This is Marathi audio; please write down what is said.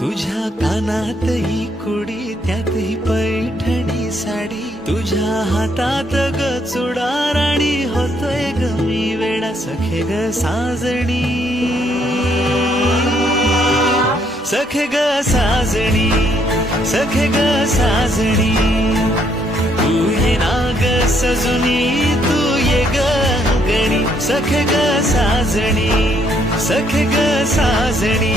तुझ्या कानात ही कुडी त्यातही पैठणी साडी, तुझ्या हातात ग चुडा राणी, होतोय ग मी वेडा सखे ग साजणी, सखे ग साजणी, सखे ग साजणी. तू ये ना ग सजुनी, तू ये ग गणी, सखे ग साजणी, सखे ग साजणी.